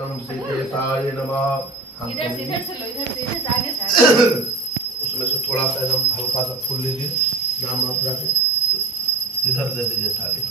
श्रीकेशाय नमः। इधर से लो, इधर से आगे से। उसमें से थोड़ा सा एकदम हल्का सा फूल लीजिए, नाम मात्रा के इधर दे दीजिए थाली।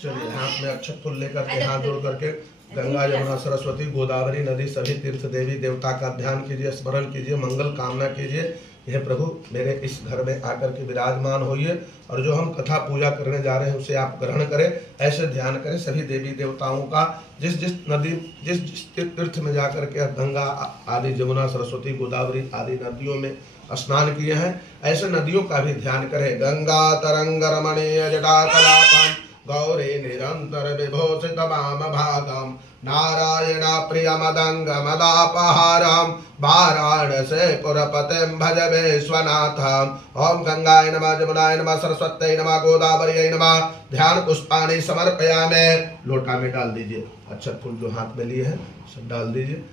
चलिए हाथ में अक्षत फूल लेकर के हाथ जोड़ करके गंगा यमुना सरस्वती गोदावरी नदी सभी तीर्थ देवी देवता का ध्यान कीजिए, स्मरण कीजिए, मंगल कामना कीजिए। यह प्रभु मेरे इस घर में आकर के विराजमान होइए और जो हम कथा पूजा करने जा रहे हैं उसे आप ग्रहण करें। ऐसे ध्यान करें सभी देवी देवताओं का, जिस जिस नदी जिस तीर्थ में जाकर के गंगा आदि यमुना सरस्वती गोदावरी आदि नदियों में स्नान किए हैं, ऐसे नदियों का भी ध्यान करें। गंगा तरंग रमणीय जटाकलापम गौरी निरंतर विभूषित वाम भागम नारायण प्रिय मदंग मदापहारम वाराणसी पुरपतिम भज विश्वनाथम। ओम गंगाय नमः, जमुनाय नमः, सरस्वत्यै नमः, गोदावरी नमः। ध्यान पुष्पाणि समर्पयामि। लोटा में डाल दीजिए अक्षत फूल जो हाथ में लिए हैं सब डाल दीजिए,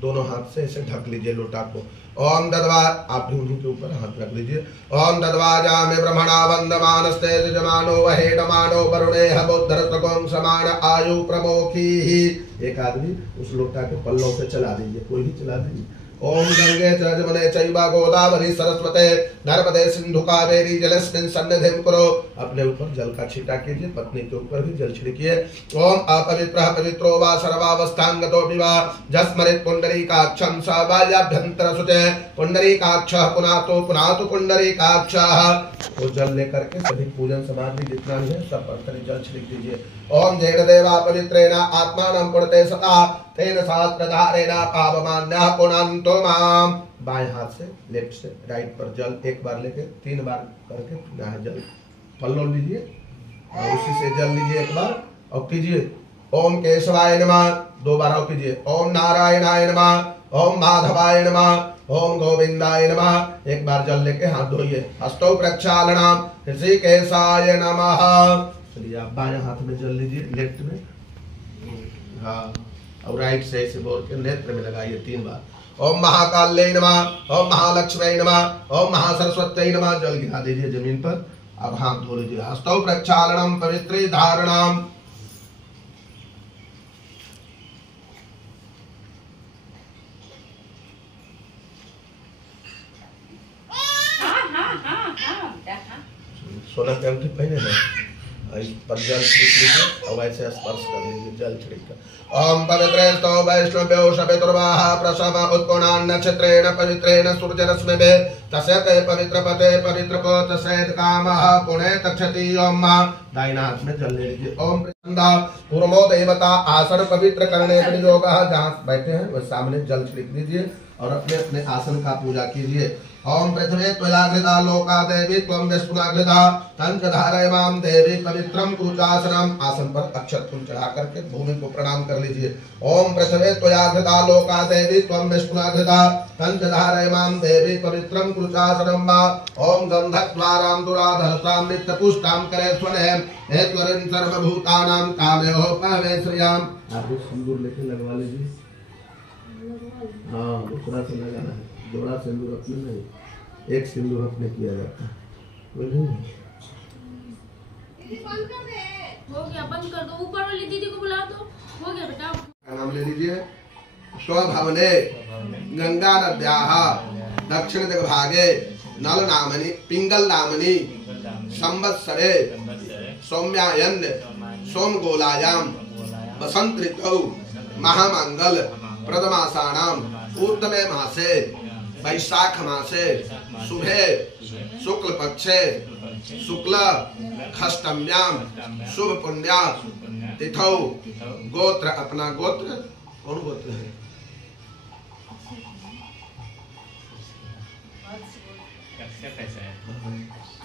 दोनों हाथ से इसे ढक लीजिए लोटा को। ओम दद्वा, आप भी उन्हीं के ऊपर हाथ रख लीजिए। ओम दद्वाजामि ब्रह्मणा वंदमानस्ते जमानो वहेडमानो वरुणे हबोद्धरतकों समान आयु प्रमोखी। एक आदमी उस लोटा के पल्लों पे चला दीजिए, कोई भी चला दीजिए। ओम गंगे च जमुने चैव गोदावरी सरस्वते नर्मदे सिंधु कावेरी जलस्मिन् सन्निधिं कुरु। अपने ऊपर जल का छींटा कीजिए, पत्नी के ऊपर भी जल छिड़किए। ओम अपवित्रः पवित्रो वा सर्वावस्थांगतो विवा जस्मरित पुंडरीकाक्षं सवायाभ्यंतर सुते पुंडरीकाक्षः पुनातु पुंडरीकाक्षः। वो जल लेकर के सभी पूजन सामग्री जितना भी है सब पर जल छिड़क दीजिए। ओम जैन देवा पवित्रेण आत्मानं पुण्यते सदा तेन सहस्रधारेण पावमान्यः पुनन्तो माम। बाएं हाथ से लेफ्ट से राइट पर जल एक बार लेके 3 बार करके यहाँ जल पल्लो लीजिए और उसी से जल लीजिए एक बार और कीजिए ओम केशवाय नमः 2 बार और कीजिए। ओम नारायणाय नमः, ओम माधवाय नमः, ओम गोविंदाय नमः। एक बार जल लेके हाथ धोइए। हस्तौ प्रक्षालनम ऋषिकेशाय नमः। चलिए आप बाएं हाथ में जल लीजिए, लेफ्ट में हाँ और राइट से ऐसे बोल के नेत्र में लगाइए 3 बार। ओम महाकाल्यै नमः, ओम महालक्ष्म्यै नमः, ओम महासरस्वत्यै नमः। जल गिरा दीजिए जमीन पर, अब हाथ धो लीजिए। हस्तौ प्रक्षालनम पवित्री धारणम। सोना के अंगूठी पहने ना पर जल छिड़क लीजिए और ऐसे स्पर्श कर लीजिए जल छिड़क कर। ओम पवित्रेस्तो वैष्णव्यो शपितुर्वाह प्रसव उत्कोणान् नक्षत्रेण पवित्रेण सूर्यरश्मिभिः तस्य ते पवित्र पते पवित्र पोत सैत कामः पुणे तक्षति। ओम दाहिना हाथ में जल ले लीजिए। ओम प्रसन्ना पूर्वो देवता आसन पवित्र करने प्रयोगः, जहाँ बैठे हैं वह सामने जल छिड़क दीजिए और अपने अपने आसन का पूजा कीजिए। ओम पृथ्वी त्वयाघृता लोका देवी त्वं विष्णुघृता तंच धारयमां देवी पवित्रम पूजासनम। आसन पर अक्षत फूल चढ़ा करके भूमि को प्रणाम कर लीजिए। ओम पृथ्वी त्वयाघृता लोका देवी त्वं विष्णुघृता तंच धारयमां देवी पवित्रम पूजासनम। ओम गंधद्वारां दुराधरतां नित्यपुष्टां करे स्वनेम हेत्वरिं सर्वभूतानां कामयो पवे श्रियाम। आप सिंदूर लेके लगवा लीजिए। हाँ दूसरा से लगाना है, जोड़ा सिंदूर अपने नहीं, एक सिंदूर अपने किया जाता है। हो गया, बंद कर दो। ऊपर वाली दीदी को बुला दो। हो गया बेटा। नाम ले लीजिए। स्वभवने गंगा नद्याः दक्षिण दिग्भागे नल नामनि पिंगल नामनि संवत्सरे सौम्यायन सोमगोलायां वसंत ऋतौ महामंगल प्रथमासानाम उत्तमे मासे वैशाख मासे शुभे शुक्ल पक्षे शुक्ल खष्टम्याम शुभ पुण्या तिथौ गोत्र। अपना गोत्र कौन गोत्र है?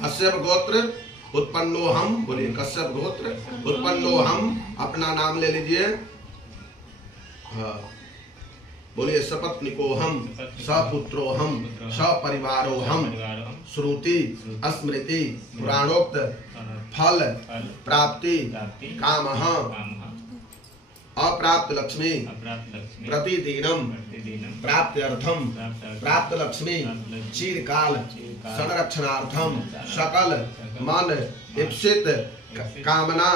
कश्यप गोत्र उत्पन्नो हम, बोलिए कश्यप गोत्र उत्पन्नो हम। अपना नाम ले लीजिए। हाँ बोलिए सपत्निको हम सपुत्रो हम सपरिवारो हम। श्रुति स्मृति पुराणोक्त फल प्राप्ति कामः अप्राप्त लक्ष्मी प्रतिदिनम प्राप्त्यर्थम प्राप्त लक्ष्मी चिरकाल संरक्षणार्थम सकल मन इप्सित कामना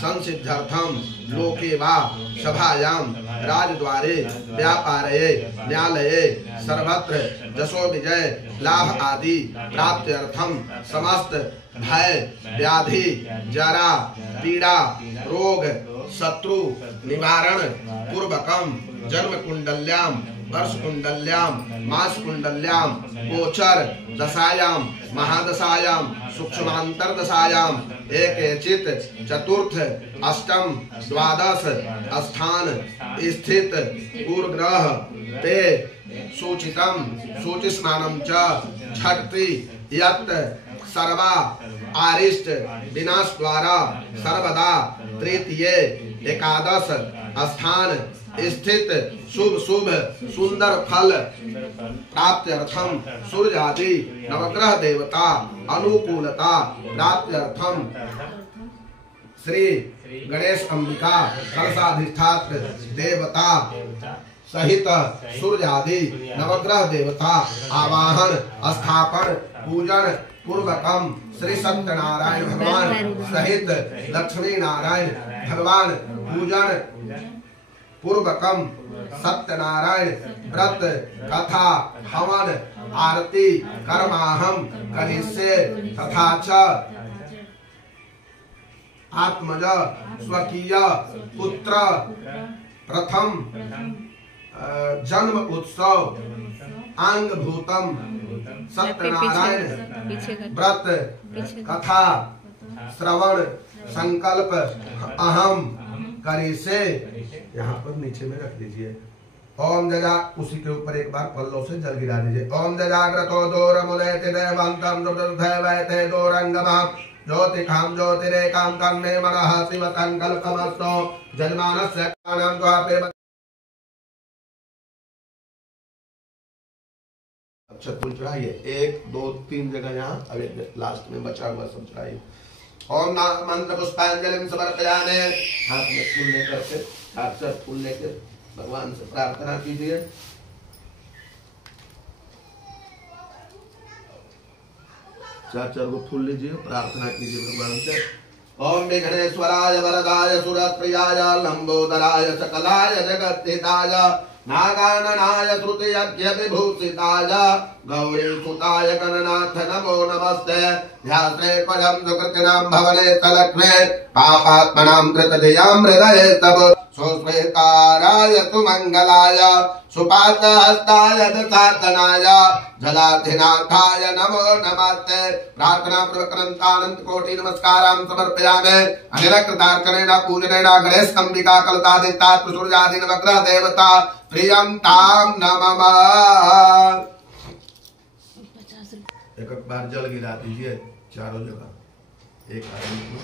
संसिद्ध्यर्थम लोके वा सभायाम राजद्वारे व्यापारे न्यायालये सर्वत्र जशो विजय लाभ आदि प्राप्त्यर्थम समस्त भय व्याधि जरा पीड़ा रोग शत्रु निवारण पूर्वकम जन्म कुंडल्याम वर्ष कुंडल्याम मास कुंडल्याम गोचर दशायाम महादशायाम सूक्ष्मांतर दशायाम एकेचित चतुर्थ अष्टम द्वादश स्थान स्थित पूर्वग्रह ते सूचितम सूचिस्नानम च झटति यत् सर्वा आरिष्ट विनाश द्वारा सर्वदा तृतीय एकादश स्थान स्थित शुभ शुभ सुंदर फल प्राप्त्यर्थम सूर्यादि नवग्रह देवता अनुकूलता प्राप्त्यर्थम श्री गणेश अंबिका कलशाधिष्ठात्र देवता सहित सूर्यादि नवग्रह देवता आवाहन स्थापन पूजन पूर्वकम श्री सत्यनारायण भगवान सहित लक्ष्मी नारायण भगवान पूजन पूर्वकम सत्यनारायण व्रत कथा हवन आरती कर्माहम करिष्ये तथा च आत्मज स्वकीय पुत्र प्रथम जन्म उत्सव अंग भूतम सत्यनारायण व्रत कथा श्रवण संकल्प अहम करिष्ये यहाँ पर नीचे में रख दीजिए। ओम जजा उसी के ऊपर एक बार पल्लों से जल गिरा दीजिए। ओम जजाग्रतो दोरमुलेति देवंतम दुर्धैवैते दोरंगमाम ज्योतिखाम ज्योतिरेकाम तन्मे मनः शिव संकल्पमस्तु जन्मानस्य कानं द्वापे। अच्छा फूल चढ़ाइए, 1 2 3 जगह यहाँ, अब लास्ट में बचा हुआ सब चढ़ाइए। ओम मंत्र पुष्पांजलि समर्पयामि। हाथ में फूल लेकर के, हाथ से फूल लेकर भगवान से प्रार्थना कीजिए। चार को फूल लीजिए, प्रार्थना कीजिए भगवान से। ओम विघ्नेश्वराय वरदाय सुरप्रियाय लंबोदराय सकलाय जगद्धिताय नागाननाय श्रुतियज्ञ विभूषिताय गौरी सुताय गणनाथ नमो नमस्ते। ध्यासे पदम सुकृतिनां भवने तलक्ष्मे पापात्मनां कृतधियां हृदये तव सुश्वेताराय सुमंगलाय सुपातहस्ताय दशातनाय जलाधिनाथाय नमो नमस्ते। प्रार्थना प्रवक्रन्तानंत कोटि नमस्कारां समर्पयामि। अनेन कृतार्चनेन पूजनेन गणेश अंबिका कलशाधिष्ठात्र सूर्यादि नवग्रह देवता प्रियंतां नमः। एक बार जल गिरा दीजिए चारों जगह, एक आदमी को।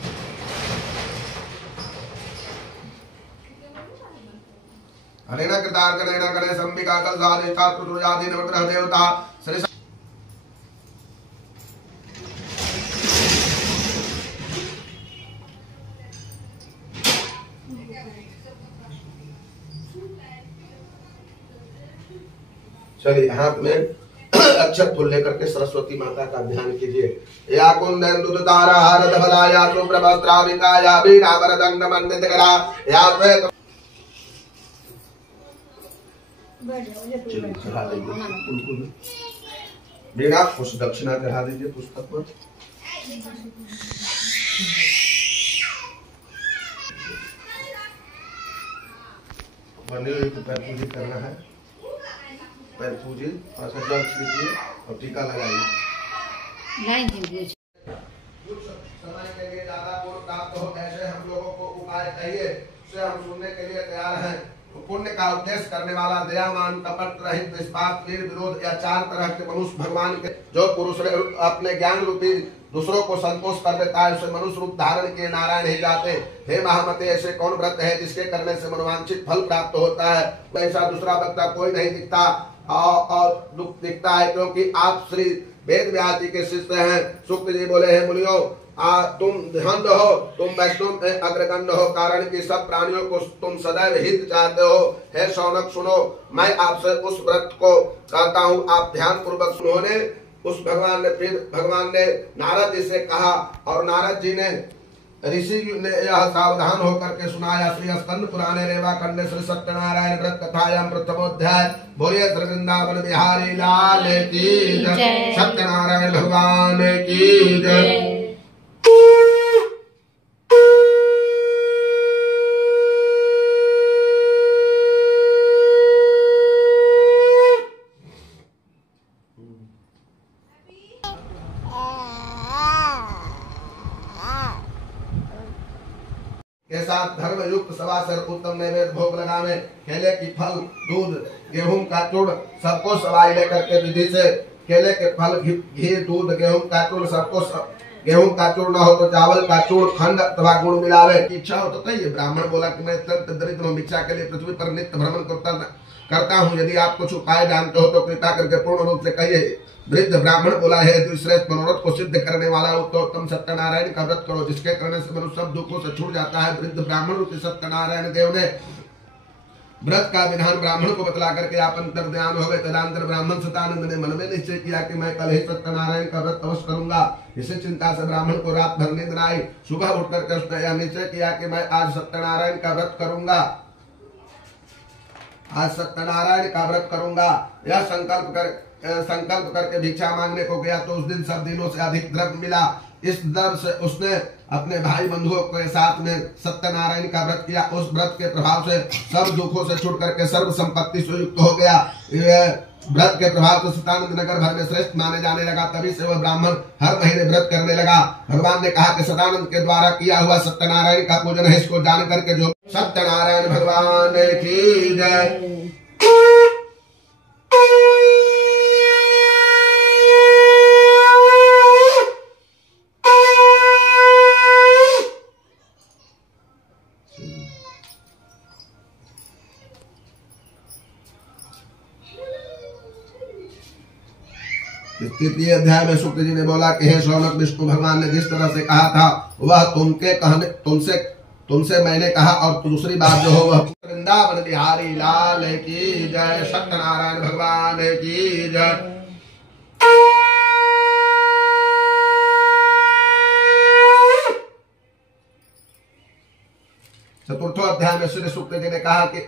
अनेन कृतार्चनेन गणेश अंबिका कलशाधिष्ठात्र सूर्यादि नवग्रह देवता श्री चलिए हाथ में अक्षत फूल लेकर के सरस्वती माता का ध्यान कीजिए। या कुंदेन्दु तारा हार धवला या शुभ्रवस्त्राविता या वीणा वरदंड मंडितकरा या श्वेत चढ़ा दीजिए। वीणा कुछ दक्षिणा चढ़ा दीजिए पुस्तक पर। बने हुए को पैर पूजी करना है, पैर पूजिए और जल छींटिए और टीका लगाइए। कुछ समय के लिए ज्यादा पुण्य प्राप्त हो, ऐसे हम लोगों को उपाय कहिए, उसे हम सुनने के लिए तैयार हैं। पुण्य का उद्देश्य करने वाला दयावान कपट रहित निष्पाप निर्विरोध या 4 तरह के मनुष्य भगवान के जो पुरुष अपने ज्ञान रूपी दूसरों को संतोष कर देता है, उसे मनुष्य रूप धारण किए नारायण ही जाते। हे महामते, ऐसे कौन व्रत है जिसके करने से मनोवांछित फल प्राप्त होता है? ऐसा दूसरा वक्ता कोई नहीं दिखता और दुख दिखता है, क्योंकि आप श्री वेद व्यास जी के शिष्य हैं। शुक्र जी बोले, हे मुनियों, तुम धन्य हो, तुम वैष्णव में अग्रगण्य हो, कारण कि सब प्राणियों को तुम सदैव हित चाहते हो। हे शौनक सुनो, मैं आपसे उस व्रत को कहता हूँ, आप ध्यान पूर्वक सुनोने। उस भगवान ने नारद जी से कहा और नारद जी ने ऋषि ने यह सावधान होकर के सुनाया। श्री स्कंद पुराणे रेवा खंडे श्री सत्यनारायण व्रत कथायाम प्रथमोध्याय। बोलिए श्री वृंदावन बिहारी लाल की जय, सत्यनारायण भगवान की जय। के साथ धर्म युक्त सवासर उत्तम नैवेद्य भोग लगावे। केले की फल, दूध, गेहूं का चूर्ण सबको सवाई लेकर के विधि से केले के फल, घी, दूध, गेहूं का चूर्ण सबको गेहूं का चूर्ण हो तो चावल का चूर्ण, खंड अथवा गुड़ मिलावे। इच्छा हो तो कहिए। ब्राह्मण बोला कि मैं अत्यंत दरिद्र हूं, भिक्षा के लिए पृथ्वी पर नित्य भ्रमण करता हूँ। यदि आप कुछ उपाय जानते हो तो कृपा करके पूर्ण रूप से कहिए। वृद्ध ब्राह्मण बोला है, श्रेष्ठ मनोरथ को सिद्ध करने वाला उत्तम सत्यनारायण का व्रत करो, जिसके करने से मनुष्य सब दुखों से छूट जाता है। वृद्ध ब्राह्मण रूपी सत्यनारायण देव ने व्रत का विधान ब्राह्मण को बतला करके आप अंतर ध्यान हो गए। तदांतर ब्राह्मण सतानंद ने मन में निश्चय किया कि मैं कल ही सत्यनारायण का व्रत अवश्य करूंगा। इसी चिंता से ब्राह्मण को रात भर नींद न आई। सुबह उठ करके उसने यह निश्चय किया कि मैं आज सत्यनारायण का व्रत करूंगा, आज सत्यनारायण का व्रत करूंगा। यह संकल्प करके भिक्षा मांगने को गया तो उस दिन सब दिनों से अधिक द्रव्य मिला। इस द्रव्य से उसने अपने भाई बंधुओं के साथ में सत्यनारायण का व्रत किया। उस व्रत के प्रभाव से सब दुखों से छूट करके सर्व संपत्ति से युक्त हो गया। व्रत के प्रभाव से सतानंद नगर भर में श्रेष्ठ माने जाने लगा। तभी से वह ब्राह्मण हर महीने व्रत करने लगा। भगवान ने कहा कि सतानंद के द्वारा किया हुआ सत्यनारायण का पूजन है, इसको जान करके जो सत्यनारायण भगवान की जय। तृतीय अध्याय में शुक्र जी ने बोला कि हे शौनक, विष्णु भगवान ने जिस तरह से कहा था वह तुमसे मैंने कहा, और दूसरी बात जो हो वह वृंदावन बिहारी लाल की जय, सत्यनारायण भगवान की जय। चतुर्थो अध्याय में श्री शुक्र जी ने कहा कि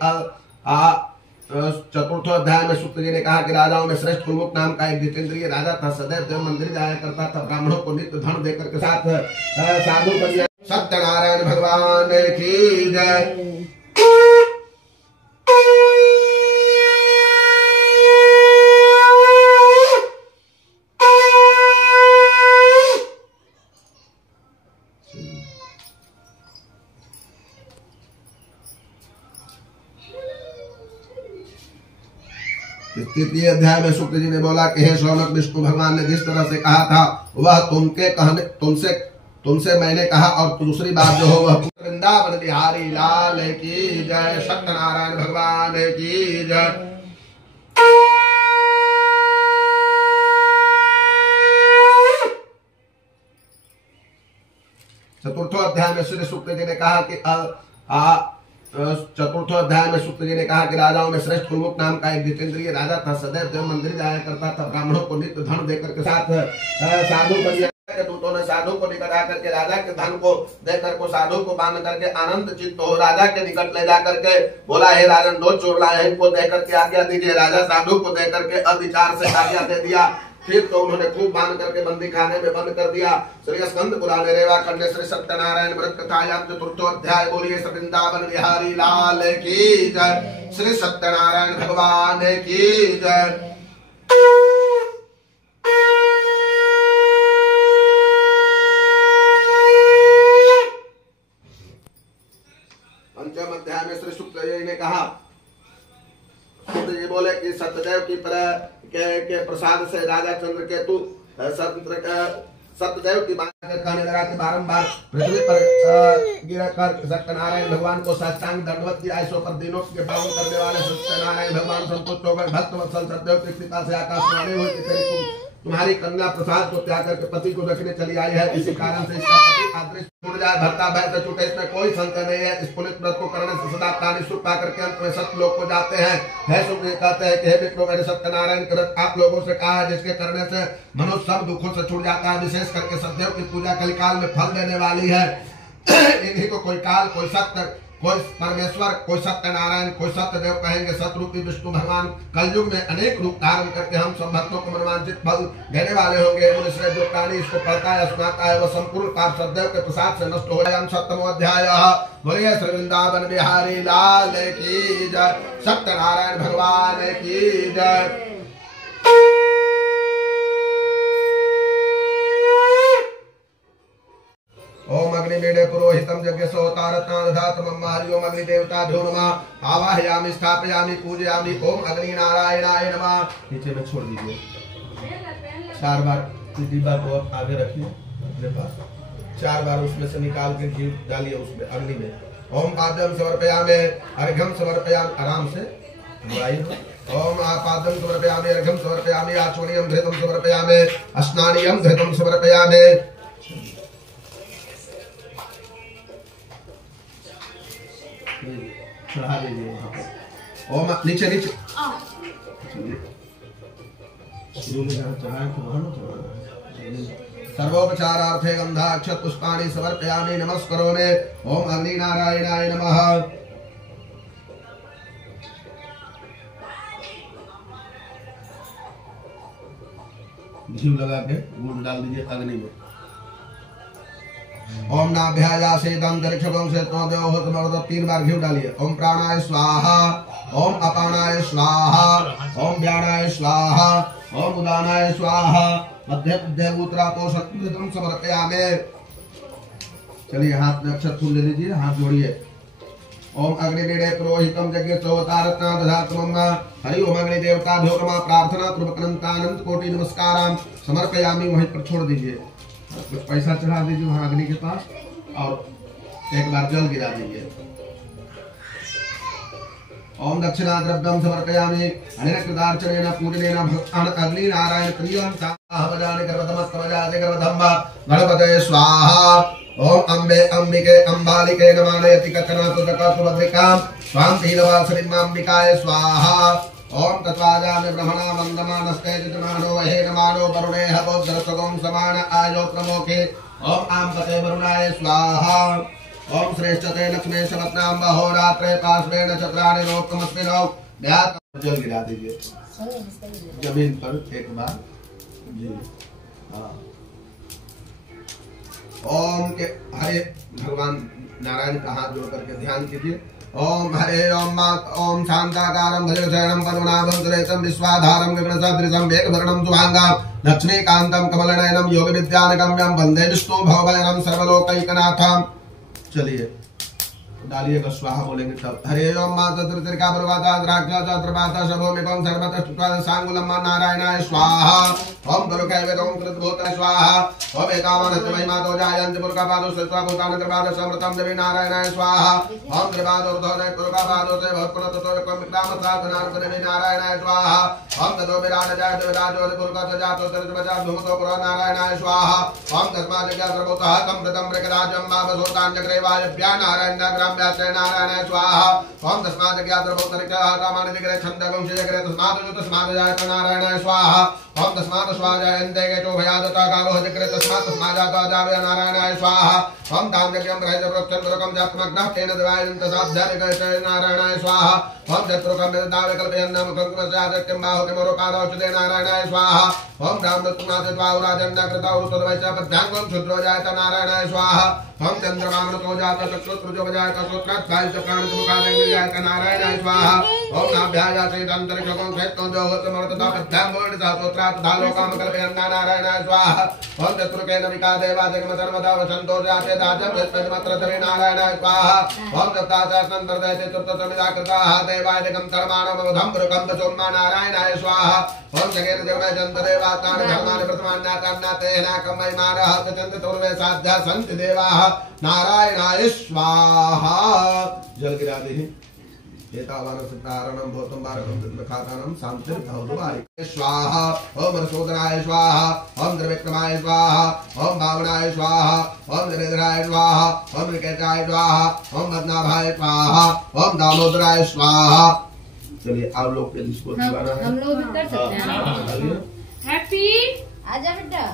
चतुर्थो अध्याय में शुक्र जी ने कहा कि राजाओं में श्रेष्ठ कुलमुख नाम का एक जितेंद्रिय राजा था। सदैव देव मंदिर जाया करता था, ब्राह्मणों को नित्य धन देकर के साथ साधु कन्या। सत्यनारायण भगवान की जय। तृतीय अध्याय में शुक्र जी ने बोला कि हे शौनक, विष्णु भगवान ने जिस तरह से कहा था वह तुमसे मैंने कहा, और दूसरी बात जो हो वह वृंदावन बिहारी लाल की जय, सत्यनारायण भगवान की जय। चतुर्थो अध्याय में श्री शुक्र जी ने कहा कि चतुर्थो अध्याय में शुक्र जी ने कहा कि राजाओं में श्रेष्ठ कुलमुख नाम का एक जितेंद्रिय राजा था। सदैव देव मंदिर जाया करता था, ब्राह्मणों को नित्य धन देकर के साथ साधु कन्या के दूतों ने साधु को निकट आकर के राजा के धन को देकर को साधु को बांध करके आनंद चित्त हो राजा के निकट ले जा करके बोला, हे राजन, 2 चोर लाए हैं, इनको देकर के आज्ञा दीजिए। राजा साधु को देकर के अविचार से आज्ञा दे दिया। फिर तो उन्होंने खूब बांध करके बंदी खाने में बंद कर दिया। श्री स्कंद पुराणे रेवा खंडे श्री सत्यनारायण व्रत कथायाम चतुर्थो अध्याय। बोलिए वृंदावन बिहारी लाल की जय, श्री सत्यनारायण भगवान की जय। पंचम अध्याय में श्री शुक्र जी ने कहा, शुक्र जी बोले कि सत्यदेव की के प्रसाद से राजा चंद्रकेतु सत्यदेव की बात कहने लगा कि बारंबार पृथ्वी पर गिरकर सत्यनारायण भगवान को साष्टांग दंडवत किया। ऐसो पर दिनों के पावन करने वाले सत्यनारायण भगवान संतुष्ट हो गए। भक्त वत्सल सत्यदेव की कृपा से आकाशवाणी हुई कि तुम्हारी कन्या प्रसाद को त्याग करके पति को रखने चली आई है, इसी कारण से इसका पति अदृश्य छूट जाए, भरता भय से छूटे, इसमें कोई संशय नहीं है। इस पुनित व्रत को करने से सदा प्राणी सुख पा करके अंत में सत्य लोक को जाते हैं। है सुखदेव कहते हैं कि हे विप्रो, मैंने सत्यनारायण का व्रत आप लोगों से कहा है, जिसके करने से मनुष्य सब दुखों से छूट जाता है। विशेष करके सत्यदेव की पूजा कलिकाल में फल देने वाली है। इन्हीं को कोई काल, कोई सत्य, कोई परमेश्वर, कोई सत्यनारायण, कोई सत्यदेव कहेंगे। सतरूपी विष्णु भगवान कलयुग में अनेक रूप धारण करके हम सब भक्तों को मनोवांछित फल देने वाले होंगे। मनुष्य जो प्राणी इसको पढ़ता है, सुनाता है, वह संपूर्ण पाप सदैव के प्रसाद से नष्ट हो जाए। सप्तमो अध्याय। बोलिए श्री वृंदावन बिहारी लाल की जय, सत्यनारायण भगवान की जय। ओम अग्निवीडे पुरोहितम यज्ञ सोतारत्नाधातमं हरि ओम अग्निदेवताभ्यो नमः। आवाहयामि, स्थापयामि, पूजयामि। ओम अग्नि नारायणाय नमः। नीचे में छोड़ दीजिए 4 बार। डिब्बा को आप आगे रखिए अपने पास, 4 बार उसमें से निकाल के घी डालिए उसमें अग्नि में। ओम पाद्यम समर्पयामि, अर्घ्यम समर्पयामि। आराम से बढ़ाइए। ओम आपादम समर्पयामि, अर्घ्यम समर्पयामि, आचमनीयम घृतम समर्पयामि, स्नानियम घृतम समर्पयामि। चढ़ा दीजिए वहाँ पर। ओम नीचे नीचे सर्वोपचारार्थे गंधाक्षत पुष्पाणि समर्पयामि, नमस्करोमि। ओम अग्नि नारायणाय नमः। घी लगा के गुड़ डाल दीजिए अग्नि में। ओम नाभ्यायासेदं दर्शकं से तो देव हो तुम्हारा 3 बार घी डालिए। ओम प्राणाय स्वाहा, ओम अपानाय स्वाहा, ओम व्यानाय स्वाहा, ओम उदानाय स्वाहा, मध्य देवूत्रा को शक्तिदं समर्पयामि। चलिए हाथ में अक्षत फूल ले लीजिए, हाथ जोड़िए। ओम अग्निवीडे पुरोहितम यज्ञ सोतारत्नाधातमं हरि ओम अग्नि देवताभ्यो नमः। प्रार्थना पूर्वक अनंत कोटि नमस्कारां समर्पयामि। वहीं पर छोड़ दीजिए, कुछ पैसा चढ़ा दीजिए वहां अग्नि के पास और एक बार जल गिरा दीजिए। ओम दक्षिणा द्रव्यम समर्पयामि, अनेन कृतार्चनेन पूजनेन भक्तान् अग्नि नारायण प्रियं साहवजाने गर्भतमस्तमजाते गर्भधम्मा गणपते स्वाहा। ओम अम्बे अम्बिके अम्बालिके नमानयति कथनातु दकातु भद्रिकां स्वां पीलवासरिमाम्बिकाय स्वाहा। ओम तत्वाजामि ब्रह्मणा वन्दमानस्ते जजमानो वहेनमानो वरुणे हवोद्धरसगों समान आयो प्रमोखे। ओम आम्बते वरुणाय स्वाहा। ओम श्रेष्ठते लक्ष्मी शवत्नां बहोरात्रे पार्श्वे नक्षत्राणि रोक्तमस्मिनो। जल गिरा दीजिए जमीन पर एक बार जी। हाँ। ओम के हरे भगवान नारायण का हाथ जोड़ करके ध्यान कीजिए। ओम हरे ओम शांताकारं भजनशयनं पद्मनाभं सुरेशं विश्वाधारं गगनसदृशं मेघवर्णं शुभांगं लक्ष्मीकान्तं कमलनयनं योगविद्यानगम्यं वन्दे विष्णु भवभयं सर्वलोकैकनाथं। चलिए डालिएगा, स्वाहा बोलेंगे तब। हरे ओम मातृत्रिका प्रभाता द्राक्षा चत्रपाता शभोमिकं सर्वतष्टुत्वा सांगुलम नारायणाय स्वाहा। ओम गुरुकैवेद ओम कृतभूताय स्वाहा। ओम एकावनस्य महिमातो जायन्ति पुरकापादो सत्वा भूतान कृपाद समृतं देवी नारायणाय स्वाहा। ओम कृपादो ऊर्ध्वोदय पुरकापादो से भवत्पुरतो एकं विक्राम साधनार्थ देवी नारायणाय स्वाहा। ओम ततो विराज जायते विराजो पुरकात जातो सरस्वती धूमतो पुर नारायणाय स्वाहा। ओम तस्मात् ज्ञातर्भूतः तं प्रथम प्रकराजं मावसोतान्यग्रेवायभ्या नारायणाय नारायणाय स्वाहा। ओम तस्मात् ज्ञातर्भूतरिकः कामानि विग्रह छन्दगं शिजग्रे तस्मात् जायते नारायणाय स्वाहा। ओम तस्मात् स्वाजायन्ते केतो भयादता गावः जिग्रे तस्मात् जाता जावे नारायणाय स्वाहा। ओम ताम्यज्ञं रहज वृक्षं दुर्गं जातमग्नः तेन दिवायन्त साध्यानिकैते नारायणाय स्वाहा। ओम शत्रुकं विदावे कल्पयन्नं कंकुमस्यादत्यं बाहुतिमोरोपादौषधे नारायणाय स्वाहा। ओम रामदत्तनाथ द्वाउराजन्ना कृतावृतद्वैच पद्याङ्गं क्षुद्रो जायते नारायणाय स्वाहा। ओम चन्द्रमामृतो जात चक्षुत्रुजो जायत सूत्रात्थाय च प्राणमुखादं जायते नारायणाय स्वाहा। ओम नाभ्यायासेदन्तरिक्षं क्षेत्रं जोगतमर्तता पद्याङ्गोर्णिता सूत्रात् धालोकाम कल्पयन्ना नारायणाय स्वाहा। ओम चतुर्केन विकादेवाजगम सर्वदा वसन्तो जाते दाजं यत्पद्मत्रधरे नारायणाय स्वाहा। ओम सप्तादशन्तर्दयते चतुर्थसमिदा कृताः देवायजगं धर्माणमवधं पुरुकं सोम्मा नारायणाय स्वाहा। ओम जगेन जगमय जन्तदेवातानि धर्माणि प्रथमान्नातान्नातेनाकं महिमानः चन्द्रतुर्वे साध्या सन्ति देवाः नारायणाय स्वाहा। जल गिरा दीजिए। एतावान सिद्धारणं भूतं भारतं खातानं शांति भवतु स्वाहा ओम रसोदनाय स्वाहा ओम द्रविक्रमाय स्वाहा ओम भावनाय स्वाहा ओम नरेंद्राय स्वाहा ओम निकेताय स्वाहा ओम पद्मनाभाय स्वाहा ओम दामोदराय स्वाहा। चलिए आप लोग के इसको दिवाना है, हम लोग भी कर सकते हैं। हैप्पी आजा बेटा,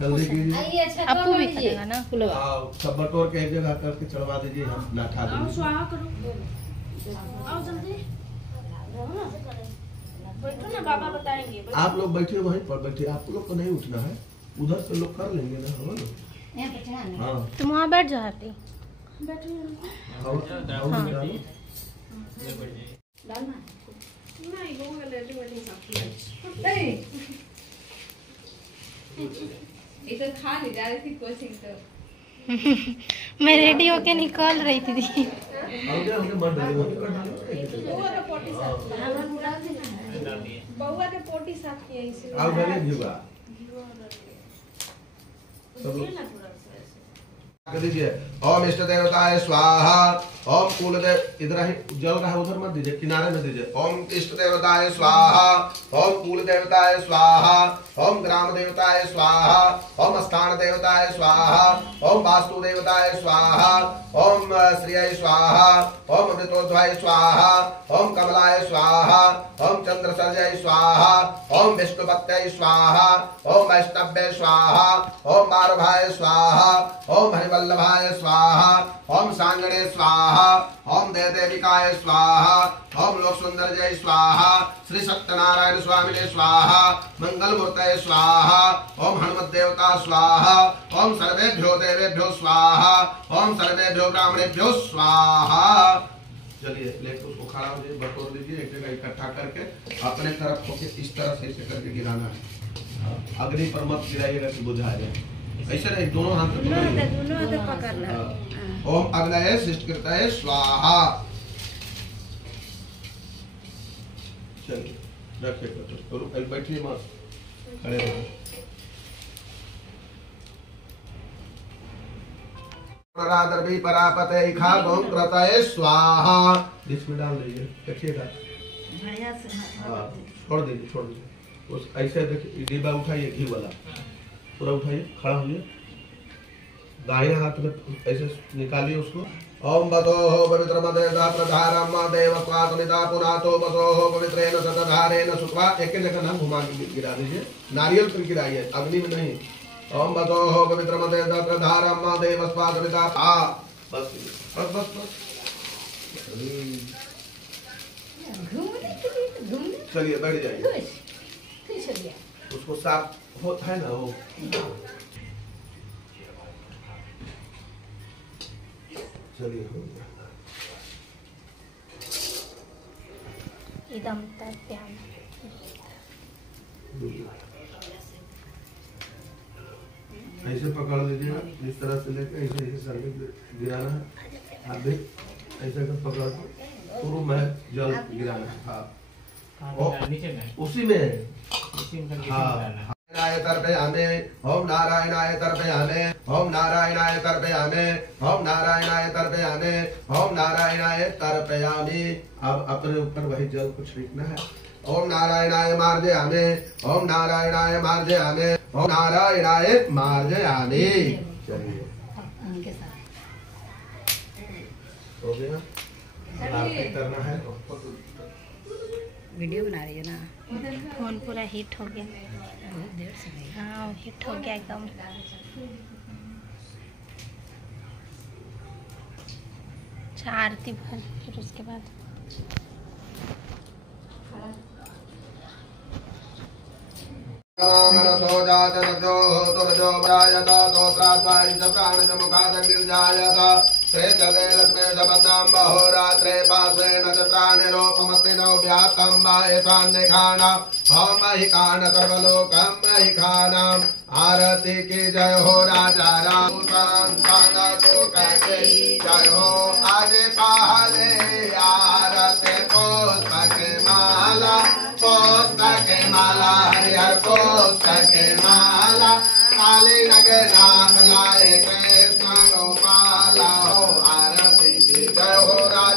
जल्दी कीजिए। आइए अच्छा आपको भी करेगा ना फुलवा। सब बटोर के एक जगह करके चढ़वा दीजिए, हम ना खा आओ देंगे। स्वाहा करो, आओ जल्दी बैठो ना, बाबा बताएंगे। आप लोग बैठे वहीं पर बैठे, आप लोग को नहीं उठना है, उधर से लोग कर लेंगे ना, हो ना। यहाँ पे चढ़ाना। हाँ तुम वहाँ बैठ जाओ हैप्पी। इधर खा नहीं जा रही थी कोचिंग तो। मैं रेडी होके निकल रही थी। बउआ के पोटी साफ किया इसलिए। दीजिए ओम इष्ट देवताय स्वाहा ओम कुल देव, इधर ही जल रहा है उधर मत दीजिए, किनारे में दीजिए। ओम इष्ट देवताय स्वाहा ओम कुल देवताय स्वाहा ओम ग्राम देवताय स्वाहा ओम स्थान देवताय स्वाहा ओम वास्तु देवताय स्वाहा ओम श्रियाय स्वाहा ओम अमृतोध्वाय स्वाहा ओम कमलाय स्वाहा ओम चंद्र सर्जय स्वाहा ओम विष्णुपत्य स्वाहा ओम वैष्णव्य स्वाहा ओम मारभाय स्वाहा ओम हरिवल्लभाय स्वाहा ओम सांगणे स्वाहा ओम देवदेविकाय स्वाहा ओम लोक सुंदर जय स्वाहा श्री सत्यनारायण स्वामी ने स्वाहा मंगल मूर्तये स्वाहा ओम हनुमत देवता स्वाहा ओम सर्वेभ्यो देवेभ्यो स्वाहा ओम सर्वेभ्यो ब्राह्मणेभ्यो स्वाहा। चलिए लेकर उसको खड़ा हो जाइए, बटोर लीजिए, एक जगह इकट्ठा करके अपने तरफ होके इस तरह से ऐसे करके गिराना है। अग्नि पर मत गिराइएगा कि बुझा जाए, ऐसे नहीं, दोनों हाथ से पकड़ना। ओम अग्नये शिष्टकृतये स्वाहा। चलिए रखिए, तो बैठिए मत, खड़े रहो। रादर्भी परापते खागों कृतये स्वाहा। इसमें डाल दीजिए, देखिएगा। हाँ छोड़ दीजिए उस ऐसे देखिए, डिब्बा उठाइए घी वाला, पूरा उठाइए, खड़ा होइए, दाहिने हाथ में ऐसे निकालिए उसको। ओम बतोः पवित्र मदेदा प्रधारम देव स्वातनिता पुनातो बतोः पवित्रेण सतधारेण सुत्वा। एक जगह ना घुमा के गिरा दीजिए, नारियल पर गिराइए, अग्नि में नहीं। ओम बतोः पवित्र मदेदा प्रधारम देव स्वातनिता। बस बस बस बस। चलिए बैठ जाइए, उसको साफ होता है ना वो। चलिए हो गया। इदम तत्याम। ऐसे पकड़ लीजिएगा, इस तरह से लेकर ऐसे ऐसे करके गिराना है। आप भी ऐसे कर पकड़ के पूर्व में जल गिराना है। हाँ उसी में, हाँ तर्पयामे ओम नारायणाय तर्पयामे ओम नारायणाय तर्पयामे ओम नारायणाय तर्पयामे ओम नारायणाय तर्पयामी। अब अपने ऊपर वही जल को छिड़कना है। ओम नारायणाय मार्जयामे ओम नारायणाय मार्जयामे ओम नारायणाय मार्जयामी। चलिए हो गया, आरती करना है। वीडियो बना रही है ना, फोन पूरा हिट हो गया। हाँ हिट हो गया एकदम। अच्छा आरती भर, फिर उसके बाद मनसो जात रजो तुरजो वरायत तोत्राद्वारित प्राणित मुखादग्निर्जायत श्रेतवे लक्ष्मे शपथनां बहोरात्रे पार्श्वे नक्षत्राणिरोपमत्रिणो व्याप्तं वा एतान्निखाना ओम महिकान सर्वलोकं महिकानां आरती की जय हो राजा राम संतान को कहते जय हो। आज पहले आरती पुष्पक माला हरिहर पुस्तक माला काली नगनाथ लाए कृष्ण गोपाला हो। आरती की जय हो राजा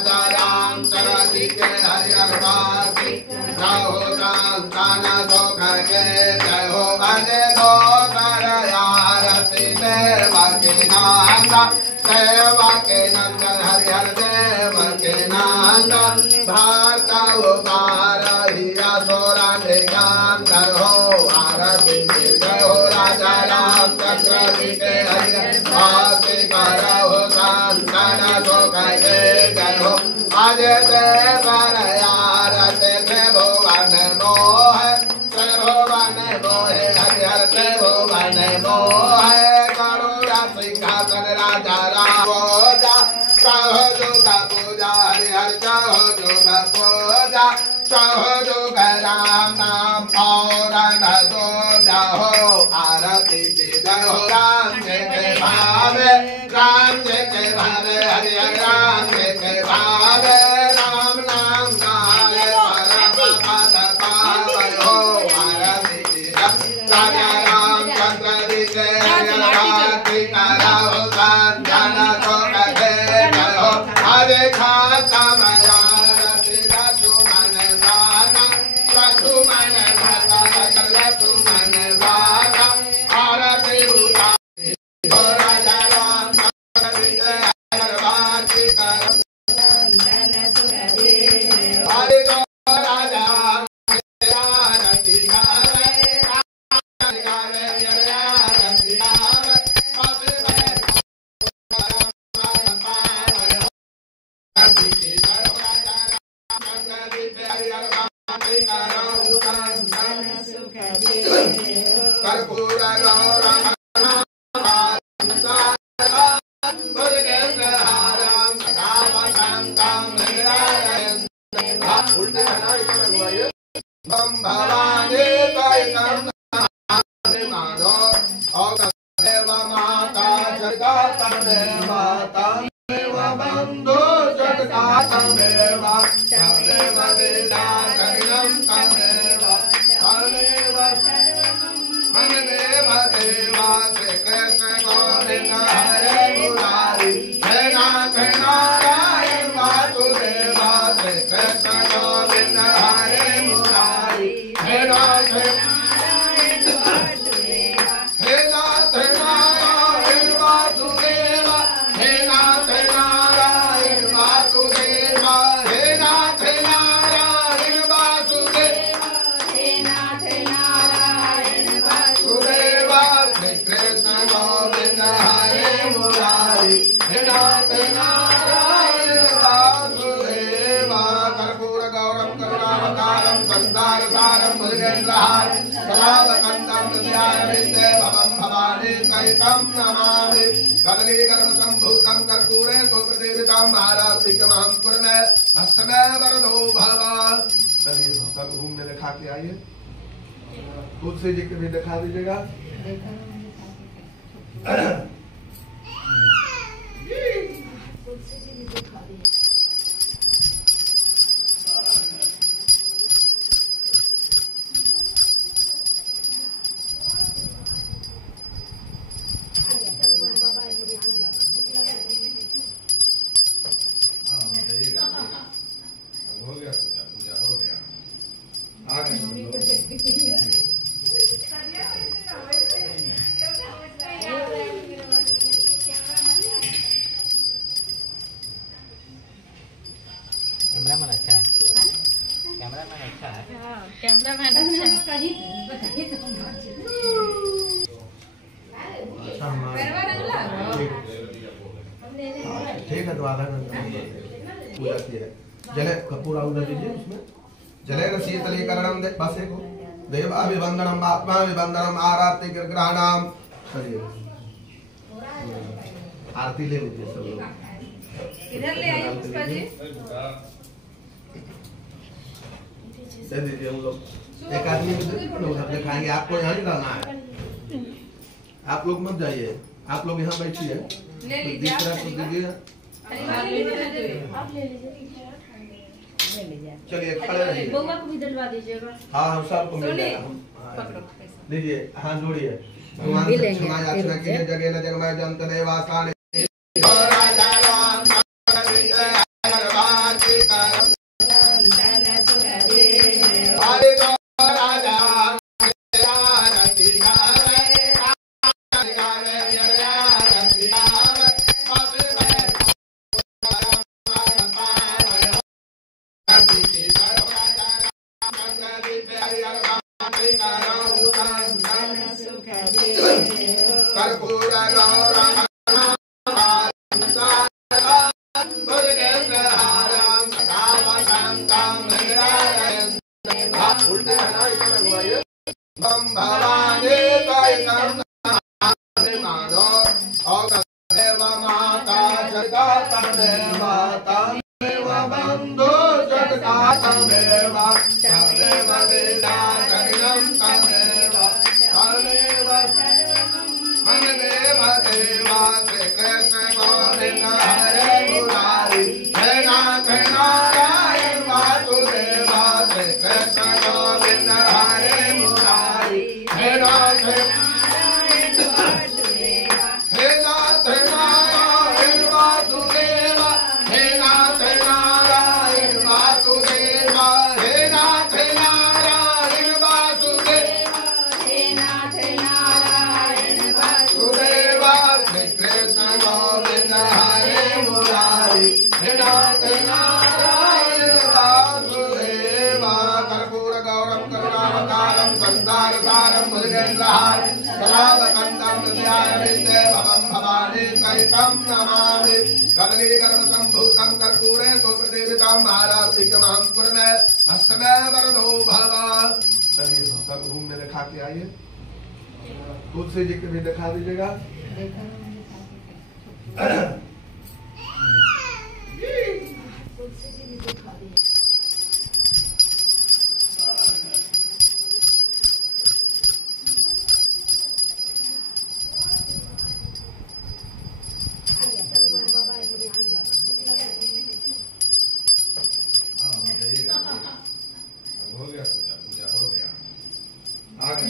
नंदा सेवा के नंदन हरिहर देव के नंदन भारता उबार हिया सोरा निगाम कर हो आरती जय हो राजा राम चंद्र जी के हरिहर आरती कर हो संतन सो कहे जय हो आज देव आरती त्रिभुवन मोह त्रिभुवन मोहे हरिहर त्रिभुवन मोह करुणा सिंहासन राजा राम कहो दुर्गा पूजा हरिहर कहो दुर्गा पूजा कहो दुर्गा राम नाम और न दो जाओ आरती जय हो राम जय के भावे राम जय के भावे हरिहर राम जय के भावे राम नाम गाए परम पद पावे हो आरती राजा राम चंद्र जी के हरिहर आरती कराओ संतन सो कहे जय हो हरे खाता मयारती लक्ष्मण वाला लक्ष्मण भला लक्ष्मण वाला आरती उतारी हो राजा राम चंद्र जी के हरिहर आरती कराओ हरे राजा आरती गावे आरती गावे कर्पूर गौरम भवानी माता जगत देवता बंधु जगत देवा तमेव वेदा करिणं तमेव तमेव मनमेव देवा श्री कृष्ण गोविंद हरे मुरारी हे नाथ नारायण वासुदेवा श्री कृष्ण गोविंद हरे मुरारी हे नाथ नारायण वासुदेवा हे नाथ नारायण वासुदेवा हे नाथ नारायण वासुदेवा हे नाथ नारायण वासुदेवा हे नाथ नारायण वासुदेवा श्री कृष्ण गोविंद हरे मुरारी हे नाथ नारायण वासुदेवा कर्पूर गौरम करुणावतारम संसार सारम भुजगेन्द्रहारम कलावकंदम हृदयारविंदे भवम भवानी सहितं नमामि कदली गर्भ संभूतं कर्पूरे तोत्रदेवितां महारात्रिकमहं कुर्मे अस्मे वरदो भव। चलिए सब रूम में दिखा के आइए, तुलसी जी के भी दिखा दीजिएगा। हो गया पूजा हो गया आ गए कैमरामैन अच्छा है, कैमरामैन अच्छा है, कैमरामैन अच्छा है। ठीक है, तो आधा घंटा पूजा की है। जले कपूर आउडर दीजिए, उसमें जलेन शीतलीकरणम बस एक देवाभिवंदनम आत्माभिवंदनम आरती ग्रहणाम। चलिए आरती ले लीजिए सब लोग, इधर ले आइए पुष्पा जी, दे दीजिए। हम लोग एक आदमी को उधर दिखाएंगे, आपको यहाँ नहीं रहना है, आप लोग मत जाइए, आप लोग यहाँ बैठिए। ले लीजिए, दूसरा को दीजिए। आप ले लीजिए। चलिए खड़े रहिए। बउआ को भी दिलवा दीजिएगा। हाँ हम सबको मिल जाएगा। लीजिए हाथ जोड़िए, भगवान से क्षमा याचना कीजिए। जगह न जगमय जंत देवासानि कर्पूर गौरम भवानी माता जगत माता बंधु जगत तमेव जगदम तमेव मनदेव देवा श्री कृष्ण गोविंद हरे मुरारी हे नाथ नारायण वासुदेवा श्री कृष्ण गोविंद हरे मुरारी हे नाथ कदलीगर्भसम्भूतं कर्पूरे तोत्रदेवितां महाराजम् कुर्मे अस्मै वरदो भव। चलिए सब रूम में दिखा के आइए, तुलसी जी को भी दिखा दीजिएगा। हो गया पूजा हो गया आ गए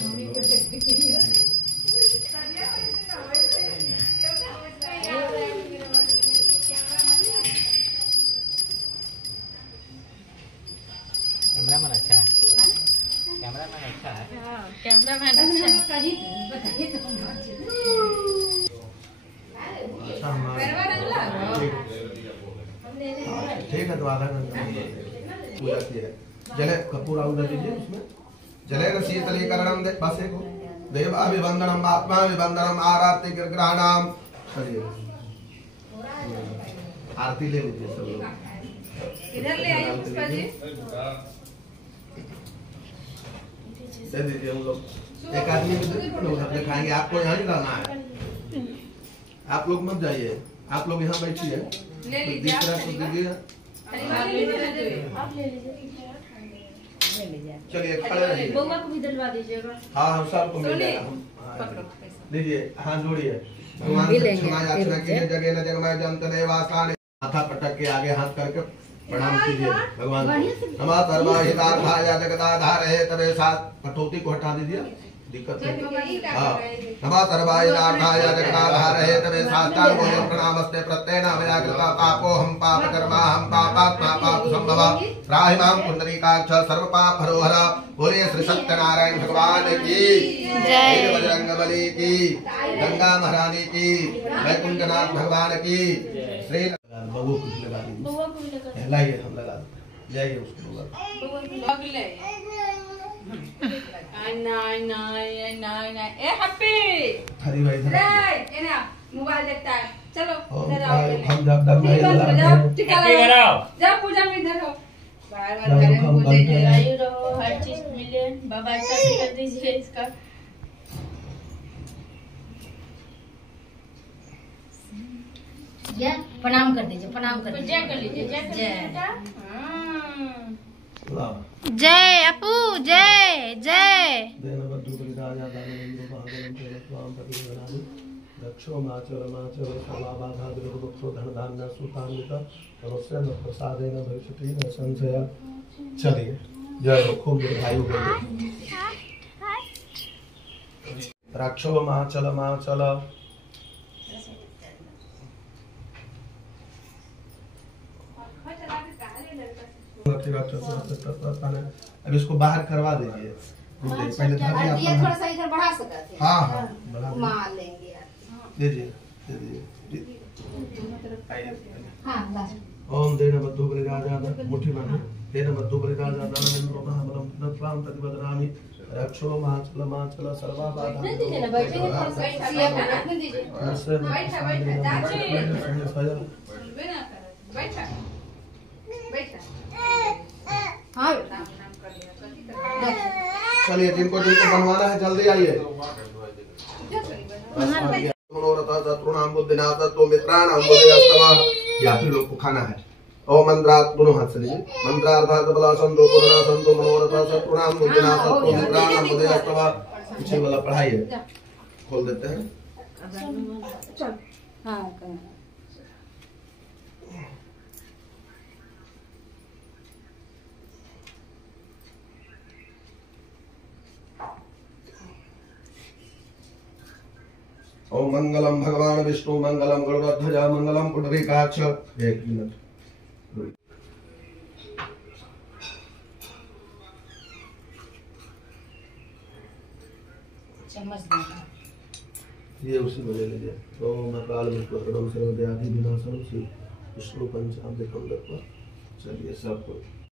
कैमरामैन अच्छा है। कैमरामैन अच्छा है। कैमरामैन अच्छा ठीक है। तो आधा घंटा पूजा की है। जले कपूर उधर दीजिए, उसमें जले न शीतलीकरणम बस एक देव अभिवंदनम आत्मा विवंदनम आरती ग्रहणाम। चलिए आरती ले लीजिए सब लोग। इधर ले आइए पुष्पा जी। दे दीजिए हम लोग एक आदमी उधर दिखाएंगे। आपको यहाँ ही रहना है, आप लोग मत जाइए, आप लोग यहाँ बैठिए। ले लीजिए, दीजिए। चलिए खड़े रहिए। बउआ को भी दिलवा दीजिएगा। हाँ हम सबको मिल जाएगा। लीजिए हाथ जोड़िए, भगवान से क्षमा याचना कीजिए। जगह न जगमय जंत देवासाने माथा पटक के आगे हाथ करके प्रणाम कीजिए भगवान को। नमः सर्वहितार्थाय जगदाधारे तबे साथ कटौती को हटा दीजिए, दिक्कत है। हाँ नमः सर्वहितार्थाय जगदाधारे तबे साष्टांग भोजन प्रणामस्ते प्रत्येन अभयाकृता पापो हम पाप कर्मा हम पापात्मा पाप संभव राहि मां पुंडरीकाक्ष सर्व पाप हरो हर। बोले श्री सत्यनारायण भगवान की जय, बजरंगबली की, गंगा महारानी की, वैकुंठनाथ भगवान की। श्री बबू कुछ लगा दीजिए, बउआ को भी लगा लाइए हम लगा देते, जाइए उसको लगा। अगले ए हैप्पी हरी भाई रे ये ना मोबाइल देखता है। चलो इधर आओ, हम जब तक नहीं जाओ टिका लगाओ, जाओ पूजा में इधर हो। बार-बार करें बोलते हैं आयु रहो, हर चीज मिले। बाबा अच्छा से कर दीजिए इसका। प्रणाम कर दीजिए, प्रणाम कर जय कर लीजिए, जय कर लीजिए जय। बेटा। जय अपू, जय जय। रक्षो माचर माचर सर्वाबाधा दुर्भुक्षो धन धान्य सुतान्वित नमस्ते न प्रसादेन भविष्यति न संशय। चलिए जय हो, खूब दीर्घायु हो। रक्षो माचल माचल अब इसको बाहर करवा दीजिए। पहले थोड़ा सा इधर बढ़ा सकते हैं। हाँ हाँ बढ़ा मार लेंगे दीजिए दीजिए। हाँ ओम देना बद्धो राजा मुट्ठी बने तेन मधुपरिराजानन्दो महाबलं नत्वां प्रतिवदनामि रक्षो माचल सर्वा बाधा चलिए जिनको जिनको बनवाना है जल्दी आइए मनोरथ शत्रुणां बुद्धिनाथत्व मित्राणां बुद्धिस्तव या फिर लोग को खाना है ओम मंत्रार्थ दोनों हाथ से लीजिए मंत्रार्थात बला संतो पूर्णा संतो मनोरथ शत्रुणां बुद्धिनाथत्व मित्राणां बुद्धिस्तव पीछे वाला पढ़ाइए खोल देते हैं ओम मंगलम भगवान विष्णु मंगलम गरुड़ध्वज मंगलम पुंडरीकाक्ष। एक मिनट ये उसी को ले लीजिए। ओम अकाल विष्णु सर्वव्याधि विनाशम श्री विष्णु पंचामृतम दत्वा। चलिए सबको